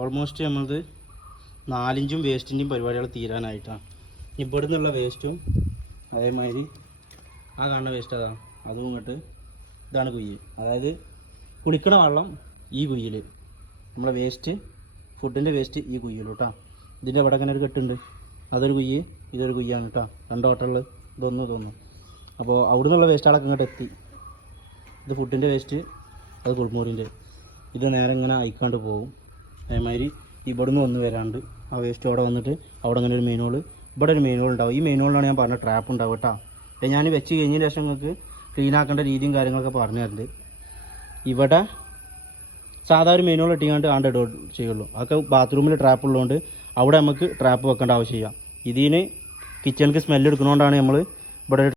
Almost നമ്മളത് 4 ഇഞ്ചും വേസ്റ്റിൻ്റെയും പരിപാടികൾ തീരാനായിട്ടാണ്. ഇവിടെ നിന്നുള്ള വേസ്റ്റും അതേമാതിരി ആ കാണുന്ന വേസ്റ്റ് അതാണ്, അതും ഇങ്ങോട്ട് ഇതാണ് കുയ്യ്. അതായത് കുളിക്കണ വെള്ളം ഈ കുയ്യിൽ, നമ്മളെ വേസ്റ്റ് ഫുഡിൻ്റെ വേസ്റ്റ് ഈ കുയ്യിൽ കേട്ടോ. ഇതിൻ്റെ അവിടെ അങ്ങനെ ഒരു കെട്ടുണ്ട്, അതൊരു കുയ്യ്, ഇതൊരു കുയ്യാണ് കേട്ടോ. 2 ഓട്ടമുള്ള ഇതൊന്നും. അപ്പോൾ അവിടെ നിന്നുള്ള വേസ്റ്റുകളൊക്കെ ഇങ്ങോട്ട് എത്തി. ഇത് ഫുഡിൻ്റെ വേസ്റ്റ്, അത് കുളിമുറിൻ്റെ. ഇത് നേരെ ഇങ്ങനെ അയക്കാണ്ട് പോകും. അതേമാതിരി ഇവിടെ നിന്ന് വന്ന് വരാണ്ട് ആ വേസ്റ്റ് അവിടെ വന്നിട്ട് അവിടെ അങ്ങനെ ഒരു മെയിൻ ഇവിടെ ഒരു മെയിൻ ഉണ്ടാവും. ഈ മെയിൻ ഹോളിലാണ് ഞാൻ പറഞ്ഞ ട്രാപ്പ് ഉണ്ടാവും കേട്ടോ. അപ്പോൾ ഞാൻ വെച്ച് കഴിഞ്ഞതിന് ശേഷം നിങ്ങൾക്ക് ക്ലീൻ ആക്കേണ്ട രീതിയും കാര്യങ്ങളൊക്കെ പറഞ്ഞു തരുന്നുണ്ട്. ഇവിടെ സാധാ ഒരു മെയിൻ ഹോൾ ഇട്ടിങ്ങാണ്ട് ആണ്ട് ഇടോ ചെയ്യുള്ളൂ. അതൊക്കെ ബാത്റൂമിൽ ട്രാപ്പ് ഉള്ളതുകൊണ്ട് അവിടെ നമുക്ക് ട്രാപ്പ് വെക്കേണ്ട ആവശ്യമില്ല. ഇതിന് കിച്ചണിക്ക് സ്മെല്ല് എടുക്കുന്നതുകൊണ്ടാണ് നമ്മൾ ഇവിടെ